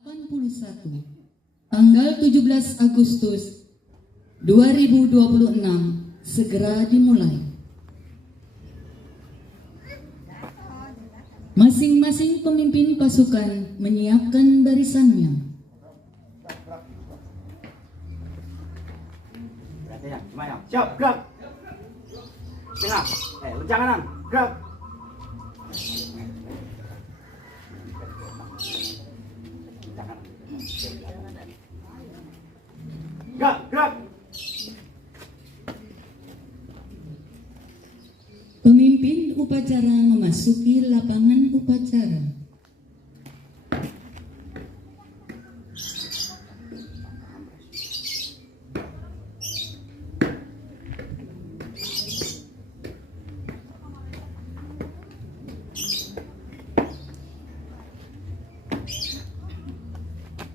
81 tanggal 17 Agustus 2026 segera dimulai. Masing-masing pemimpin pasukan menyiapkan barisannya. Perhatian, semuanya. Siap, gerak. Tengah. Lencang kanan, gerak. Gerak, gerak. Pemimpin upacara memasuki lapangan upacara.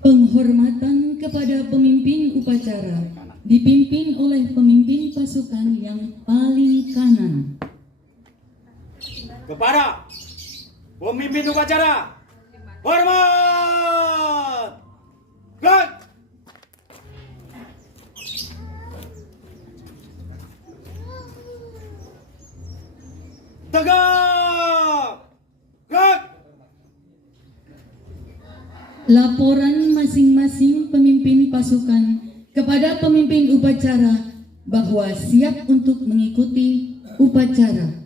Penghormatan kepada pemimpin upacara dipimpin oleh pemimpin pasukan yang paling kanan. Kepada pemimpin upacara, hormat! Gerak! Tegak! Gerak! Laporan masing-masing pemimpin pasukan kepada pemimpin upacara bahwa siap untuk mengikuti upacara.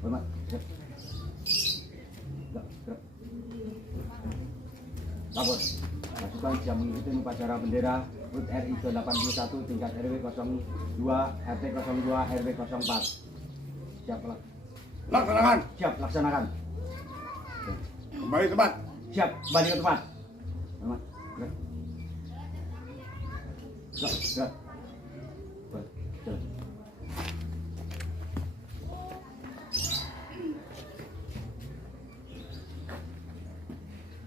Hormat. Lapor. Pasukan siap mengikuti upacara bendera HUT RI ke-81 tingkat RW 02 RT 02 RW 04. Siap Laksanakan. Siap laksanakan. Kembali tempat. Siap kembali ke tempat. Hormat. Gerak. Gerak. Gerak. Jalan.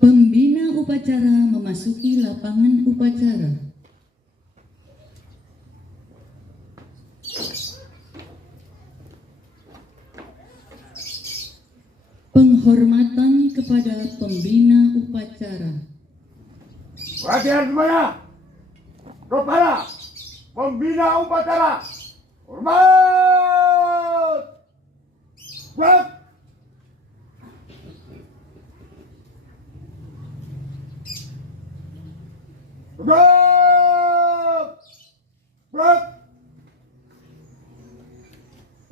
Pembina upacara memasuki lapangan upacara. Penghormatan kepada pembina upacara. Perhatian semuanya. Kepada pembina upacara. Hormat. Gerak. Tegak. Gerak.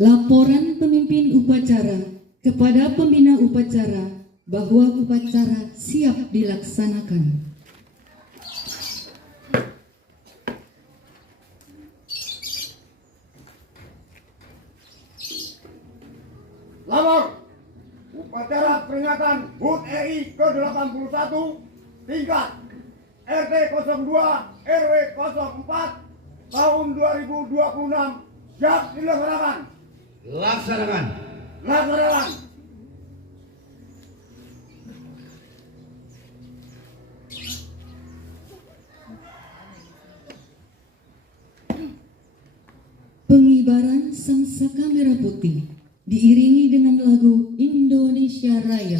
Laporan pemimpin upacara kepada pembina upacara bahwa upacara siap dilaksanakan. Lapor. Upacara peringatan HUT RI ke-81 tingkat RT 02 RW 04 tahun 2026 siap dilaksanakan. Laksanakan. Laksanakan. Pengibaran sangsaka merah putih diiringi dengan lagu Indonesia Raya.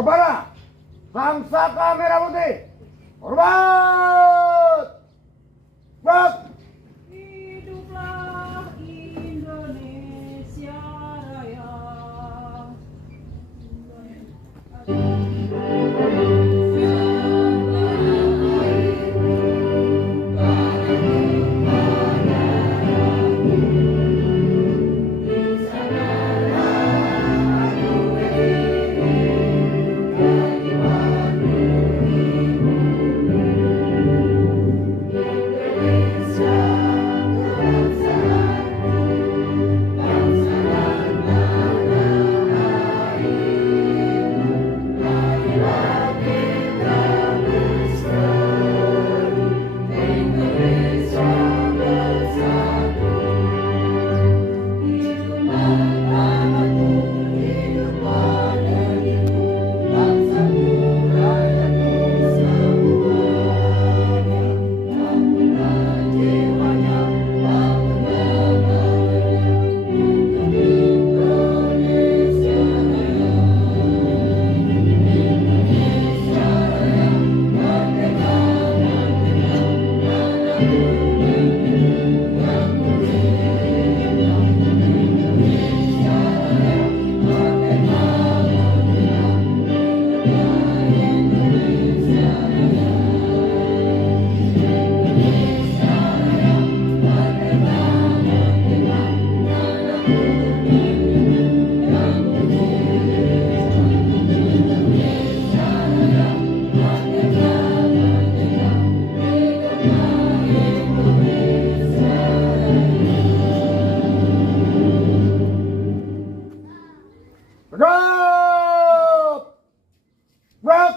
kepada Sang Saka Merah Putih. Hormat. Bak. Hiduplah Indonesia Raya. Tegap. Bak.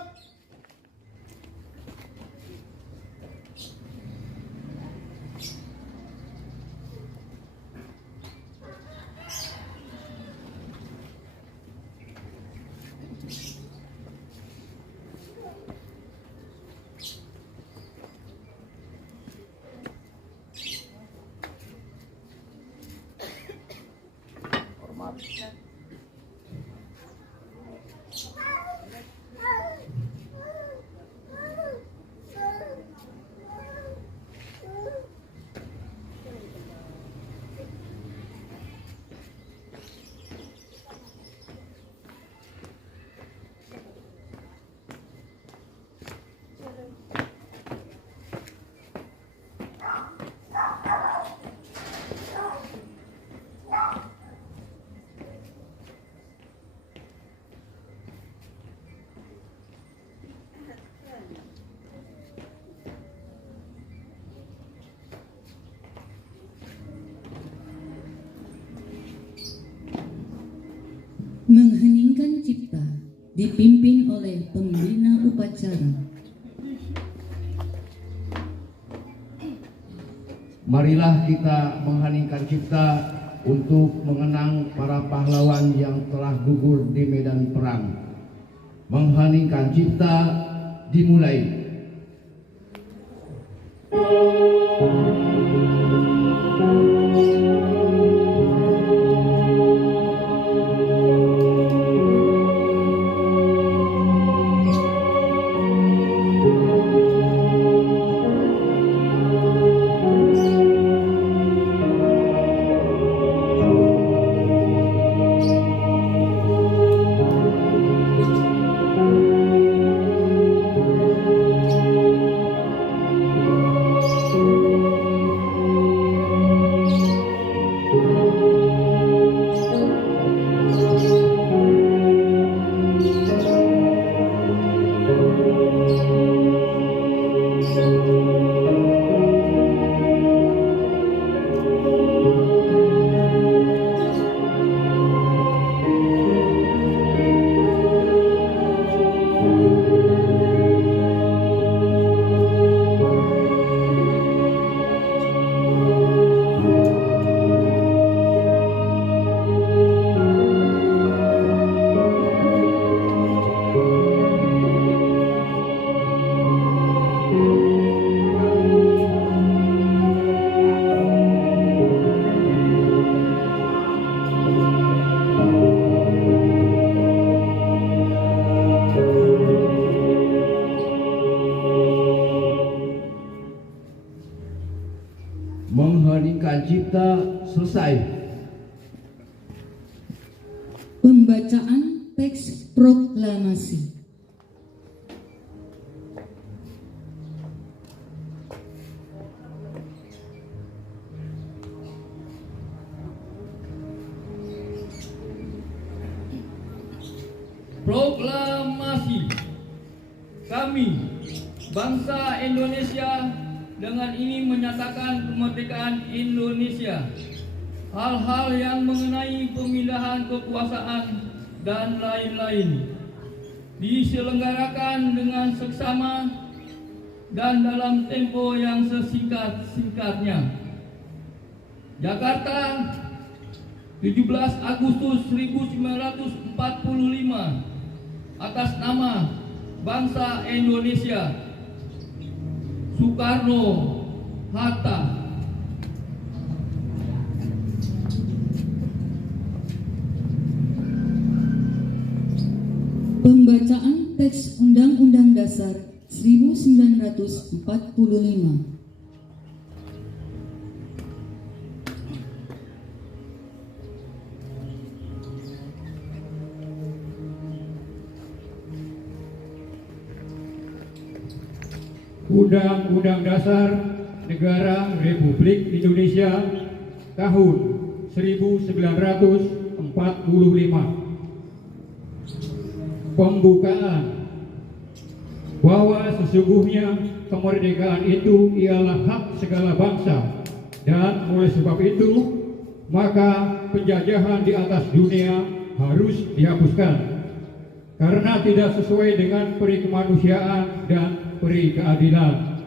Hormat. Mengheningkan cipta dipimpin oleh pembina upacara. Marilah kita mengheningkan cipta untuk mengenang para pahlawan yang telah gugur di medan perang. Mengheningkan cipta dimulai. Mengheningkan cipta selesai. Pembacaan teks proklamasi. Proklamasi. Kami, bangsa Indonesia, dengan ini menyatakan kemerdekaan Indonesia. Hal-hal yang mengenai pemindahan kekuasaan dan lain-lain diselenggarakan dengan seksama dan dalam tempo yang sesingkat-singkatnya. Jakarta, 17 Agustus 1945, atas nama bangsa Indonesia. Soekarno Hatta. Pembacaan teks Undang-Undang Dasar 1945. Undang-Undang Dasar Negara Republik Indonesia tahun 1945. Pembukaan. Bahwa sesungguhnya kemerdekaan itu ialah hak segala bangsa, dan oleh sebab itu maka penjajahan di atas dunia harus dihapuskan karena tidak sesuai dengan peri kemanusiaan dan peri keadilan.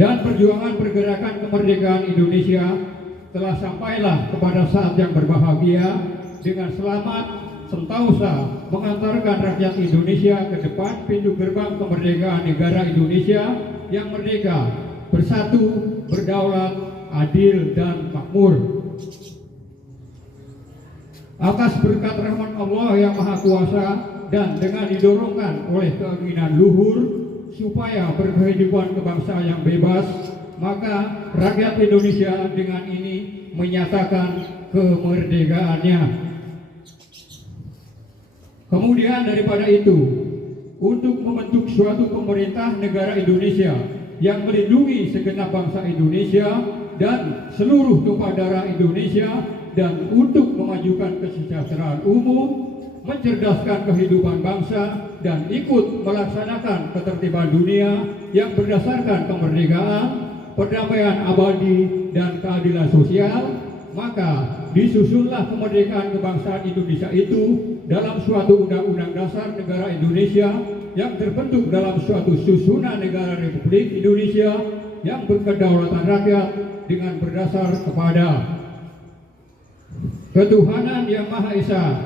Dan perjuangan pergerakan kemerdekaan Indonesia telah sampailah kepada saat yang berbahagia dengan selamat sentosa mengantarkan rakyat Indonesia ke depan pintu gerbang kemerdekaan negara Indonesia yang merdeka, bersatu, berdaulat, adil, dan makmur. Atas berkat rahmat Allah yang Maha Kuasa dan dengan didorongkan oleh keinginan luhur supaya berkehidupan kebangsaan yang bebas, maka rakyat Indonesia dengan ini menyatakan kemerdekaannya. Kemudian daripada itu, untuk membentuk suatu pemerintah negara Indonesia yang melindungi segenap bangsa Indonesia dan seluruh tumpah darah Indonesia, dan untuk memajukan kesejahteraan umum, mencerdaskan kehidupan bangsa, dan ikut melaksanakan ketertiban dunia yang berdasarkan kemerdekaan, perdamaian abadi, dan keadilan sosial, maka disusunlah kemerdekaan kebangsaan Indonesia itu dalam suatu undang-undang dasar negara Indonesia yang terbentuk dalam suatu susunan negara Republik Indonesia yang berkedaulatan rakyat dengan berdasar kepada ketuhanan yang Maha Esa,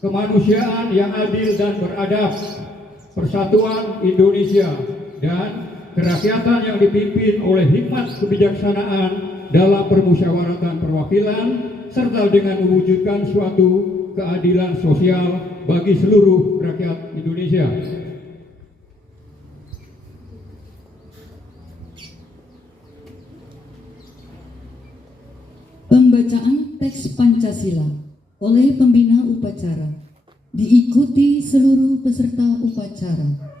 kemanusiaan yang adil dan beradab, persatuan Indonesia, dan kerakyatan yang dipimpin oleh hikmat kebijaksanaan dalam permusyawaratan perwakilan, serta dengan mewujudkan suatu keadilan sosial bagi seluruh rakyat Indonesia. Pembacaan teks Pancasila oleh pembina upacara diikuti seluruh peserta upacara.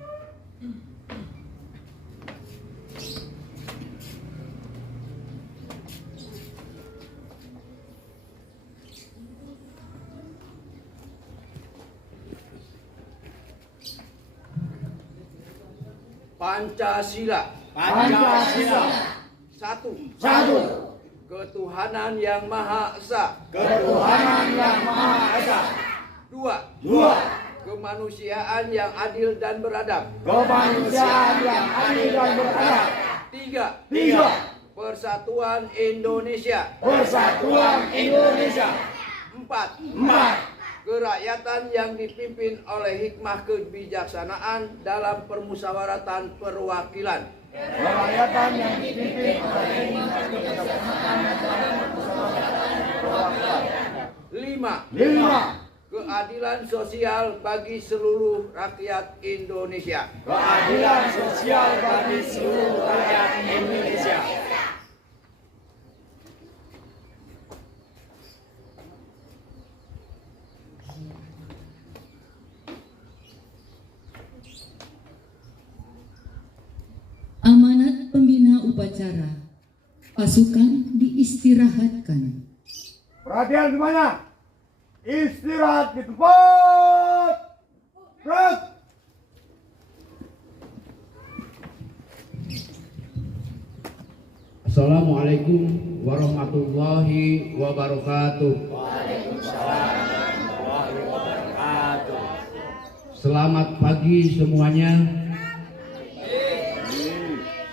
Pancasila. Pancasila. Satu. Satu. Ketuhanan yang Maha Esa. Ketuhanan yang Maha Esa. Dua. Dua. Kemanusiaan yang adil dan beradab. Kemanusiaan yang adil dan beradab. Tiga. Tiga. Persatuan Indonesia. Persatuan Indonesia. Empat. Empat. Kerakyatan yang dipimpin oleh hikmah kebijaksanaan dalam permusyawaratan perwakilan. Kerakyatan yang dipimpin oleh hikmah kebijaksanaan dalam permusyawaratan perwakilan. Lima. Lima. Keadilan sosial bagi seluruh rakyat Indonesia. Keadilan sosial bagi seluruh rakyat Indonesia. upacara. Pasukan diistirahatkan. Perhatian semuanya. Istirahat di tempat. Gerak. Assalamualaikum warahmatullahi wabarakatuh. Selamat pagi semuanya.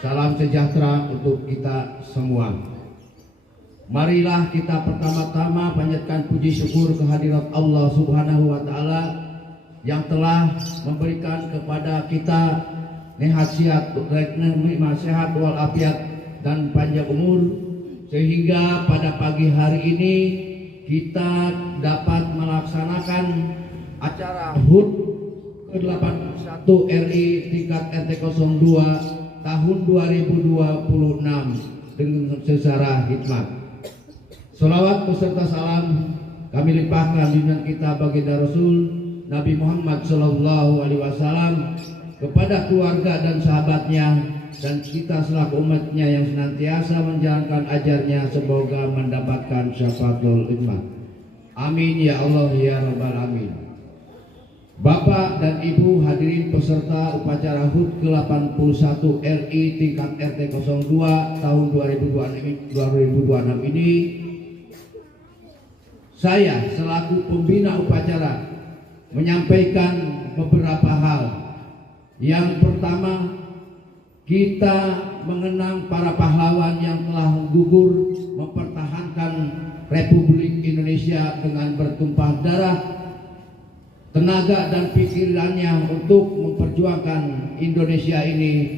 Salam sejahtera untuk kita semua. Marilah kita pertama-tama panjatkan puji syukur kehadirat Allah Subhanahu wa taala yang telah memberikan kepada kita sehat walafiat dan panjang umur, sehingga pada pagi hari ini kita dapat melaksanakan acara HUT ke-81 RI tingkat RT 02 tahun 2026 dengan secara hikmat. Salawat beserta salam kami limpahkan junjungan kita baginda Rasul Nabi Muhammad Sallallahu Alaihi Wasallam kepada keluarga dan sahabatnya, dan kita selaku umatnya yang senantiasa menjalankan ajarnya, semoga mendapatkan syafaatul ummah. Amin ya Allah ya Rabbal Alamin. Bapak dan Ibu hadirin peserta upacara HUT ke-81 RI tingkat RT 02 tahun 2026 ini, saya selaku pembina upacara menyampaikan beberapa hal. Yang pertama, kita mengenang para pahlawan yang telah gugur mempertahankan Republik Indonesia dengan bertumpah darah, tenaga dan pikirannya untuk memperjuangkan Indonesia ini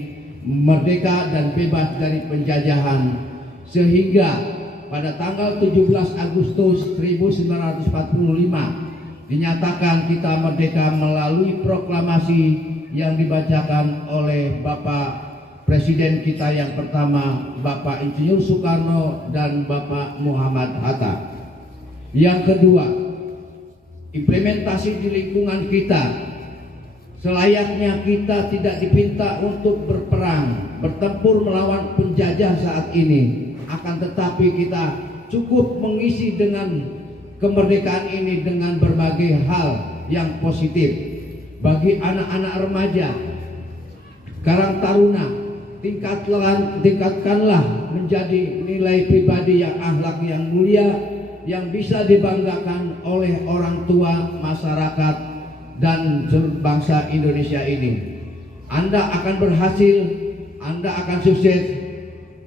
merdeka dan bebas dari penjajahan, sehingga pada tanggal 17 Agustus 1945 dinyatakan kita merdeka melalui proklamasi yang dibacakan oleh Bapak Presiden kita yang pertama, Bapak Insinyur Soekarno dan Bapak Muhammad Hatta. Yang kedua, implementasi di lingkungan kita, selayaknya kita tidak dipinta untuk berperang, bertempur melawan penjajah saat ini, akan tetapi kita cukup mengisi dengan kemerdekaan ini dengan berbagai hal yang positif. Bagi anak-anak remaja, Karang Taruna, tingkatkanlah menjadi nilai pribadi yang akhlak yang mulia, yang bisa dibanggakan oleh orang tua, masyarakat, dan bangsa Indonesia ini. Anda akan berhasil, Anda akan sukses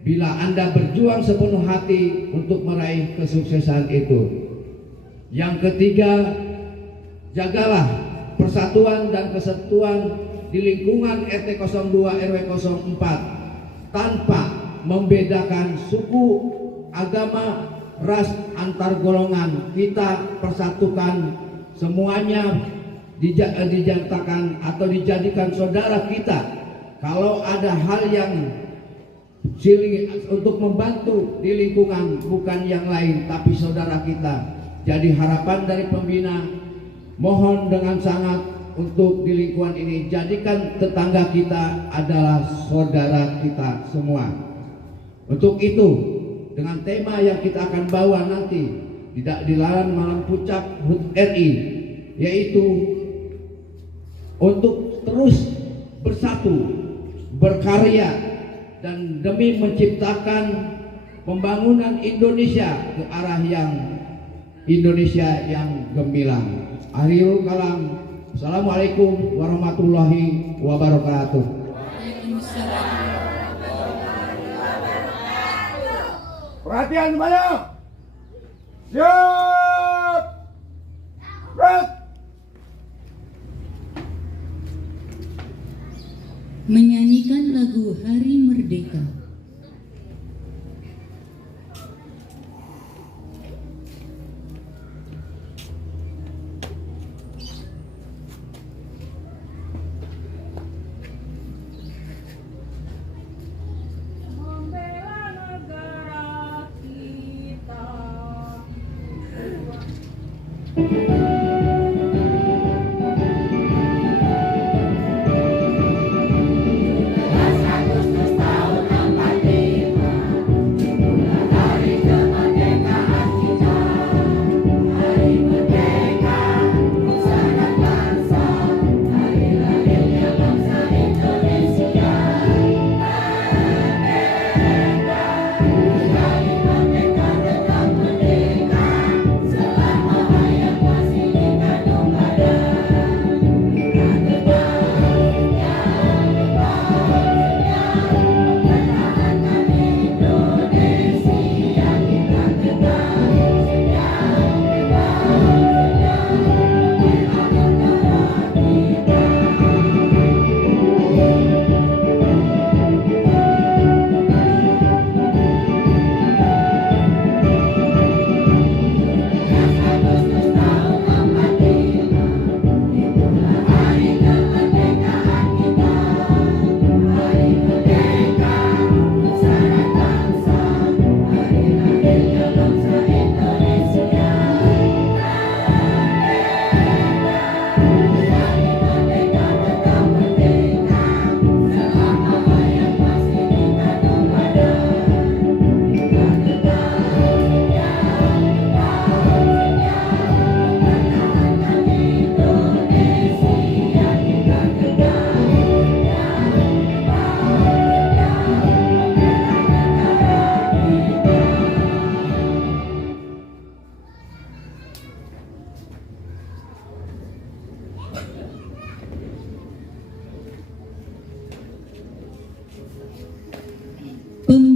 bila Anda berjuang sepenuh hati untuk meraih kesuksesan itu. Yang ketiga, jagalah persatuan dan kesatuan di lingkungan RT 02 RW 04 tanpa membedakan suku, agama, ras, antar golongan. Kita persatukan semuanya, dijadikan atau dijadikan saudara kita. Kalau ada hal yang silih untuk membantu di lingkungan, bukan yang lain tapi saudara kita. Jadi harapan dari pembina, mohon dengan sangat untuk di lingkungan ini jadikan tetangga kita adalah saudara kita semua. Untuk itu, dengan tema yang kita akan bawa nanti tidak dilarang malam puncak HUT RI, yaitu untuk terus bersatu, berkarya, dan demi menciptakan pembangunan Indonesia ke arah Indonesia yang gemilang. Akhirul kalam. Assalamualaikum warahmatullahi wabarakatuh. Perhatian semuanya. Siap. Gerak. Menyanyikan lagu Hari Merdeka. Membela negara kita. Agustus tahun 45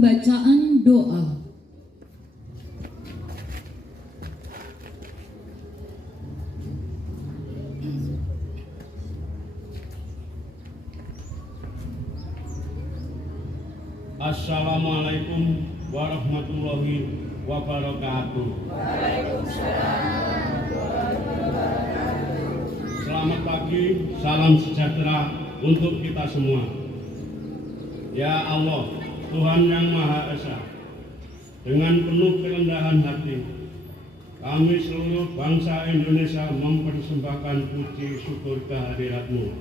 Pembacaan doa. Assalamualaikum warahmatullahi wabarakatuh. Selamat pagi, salam sejahtera untuk kita semua. Ya Allah, Tuhan yang Maha Esa, dengan penuh kerendahan hati, kami seluruh bangsa Indonesia mempersembahkan puji syukur kehadirat-Mu.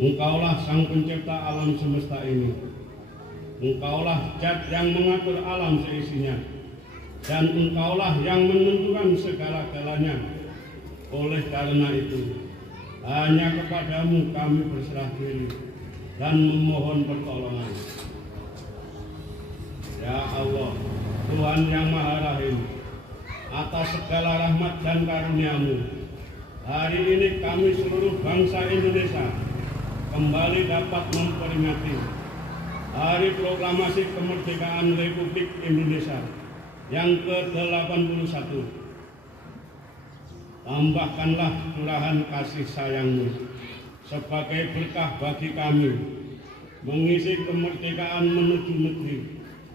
Engkaulah Sang Pencipta alam semesta ini. Engkaulah Zat yang mengatur alam seisinya, dan Engkaulah yang menentukan segala-galanya. Oleh karena itu, hanya kepadamu kami berserah diri dan memohon pertolongan. Ya Allah, Tuhan yang Maha Rahim, atas segala rahmat dan karunia-Mu, hari ini kami seluruh bangsa Indonesia kembali dapat memperingati Hari Proklamasi Kemerdekaan Republik Indonesia yang ke-81. Tambahkanlah curahan kasih sayang-Mu sebagai berkah bagi kami, mengisi kemerdekaan menuju negeri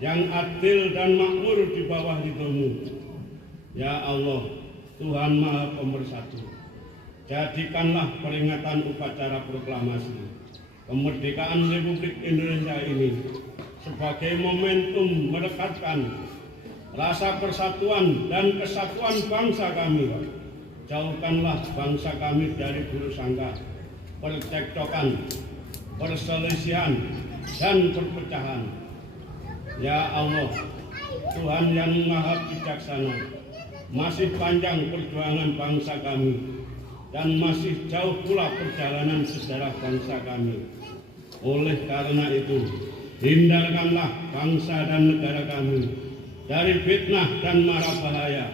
yang adil dan makmur di bawah ridho-Mu. Ya Allah, Tuhan Maha Pemersatu, jadikanlah peringatan upacara proklamasi kemerdekaan Republik Indonesia ini sebagai momentum merekatkan rasa persatuan dan kesatuan bangsa kami. Jauhkanlah bangsa kami dari buruk sangka, percekcokan, perselisihan, dan perpecahan. Ya Allah, Tuhan yang Maha Bijaksana, masih panjang perjuangan bangsa kami dan masih jauh pula perjalanan sejarah bangsa kami. Oleh karena itu, hindarkanlah bangsa dan negara kami dari fitnah dan mara bahaya.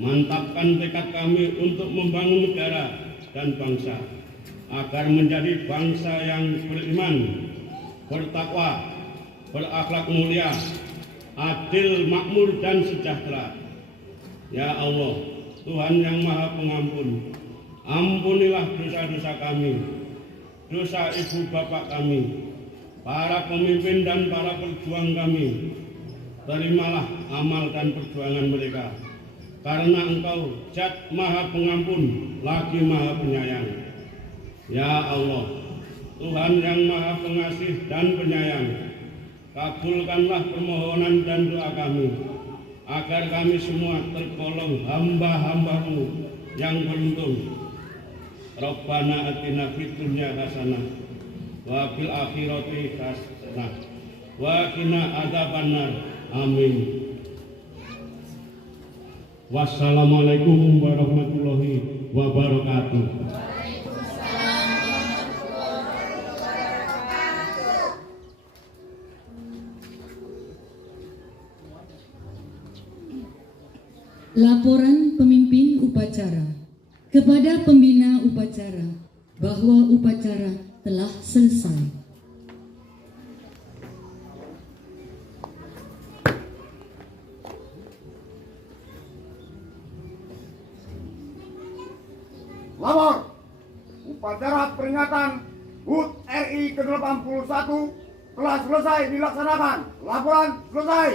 Mantapkan tekad kami untuk membangun negara dan bangsa agar menjadi bangsa yang beriman, bertakwa, berakhlak mulia, adil, makmur, dan sejahtera. Ya Allah, Tuhan yang Maha Pengampun, ampunilah dosa-dosa kami, dosa ibu bapak kami, para pemimpin dan para pejuang kami. Terimalah amal dan perjuangan mereka, karena Engkau Zat Maha Pengampun lagi Maha Penyayang. Ya Allah, Tuhan yang Maha Pengasih dan Penyayang, kabulkanlah permohonan dan doa kami, agar kami semua tergolong hamba-hamba-Mu yang beruntung. Rabbana atina fid dunya hasanah wa fil akhirati hasanah wa qina adzabannar. Amin. Wassalamualaikum warahmatullahi wabarakatuh. Laporan pemimpin upacara kepada pembina upacara bahwa upacara telah selesai. Lapor, upacara peringatan HUT RI ke-81 telah selesai dilaksanakan. Laporan selesai.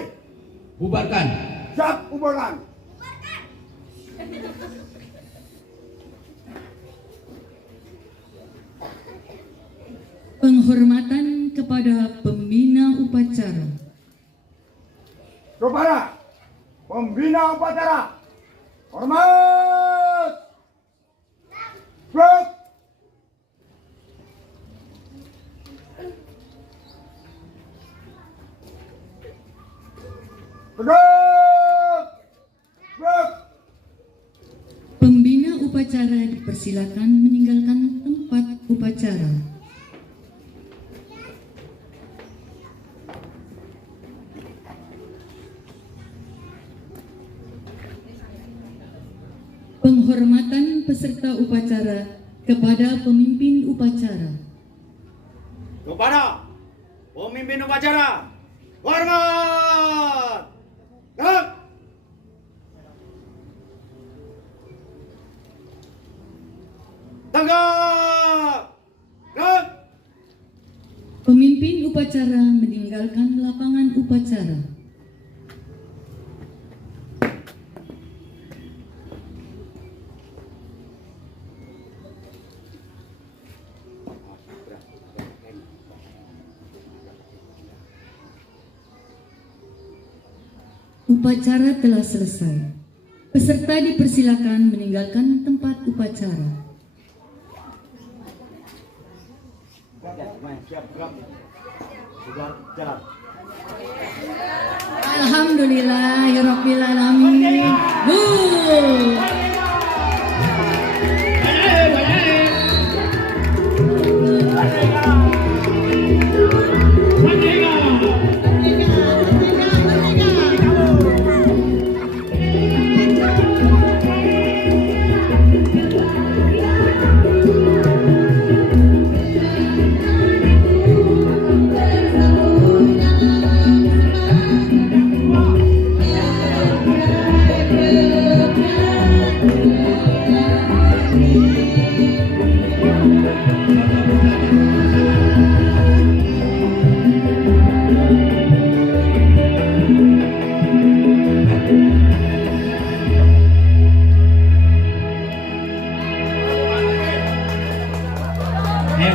Bubarkan. Siap, bubarkan. Penghormatan kepada pembina upacara. Kepada pembina upacara, hormat. Break. Tegak. Break. Pembina upacara dipersilakan meninggalkan tempat upacara. Penghormatan peserta upacara kepada pemimpin upacara. Kepada pemimpin upacara, Hormat. Gerak. Tanggap. Gerak. Pemimpin upacara meninggalkan lapangan upacara. Upacara telah selesai. Peserta dipersilakan meninggalkan tempat upacara. Siap, gerak. Sudah jalan. Alhamdulillahirabbil alamin.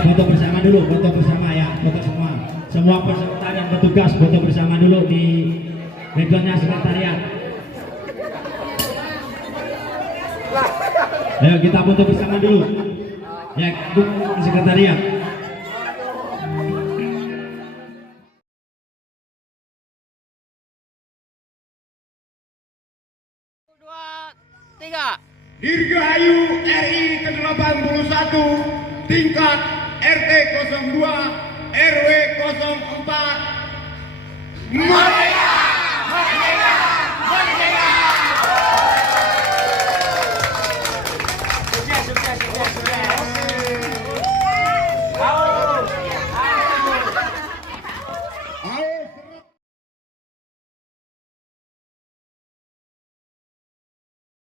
Foto bersama dulu, foto bersama ya, foto semua. Semua peserta dan petugas foto bersama dulu di backgroundnya sekretariat. Ayo kita foto bersama dulu. Ya, di sekretariat. Dirgahayu RI ke-81 tingkat RT 02 RW 04 maju.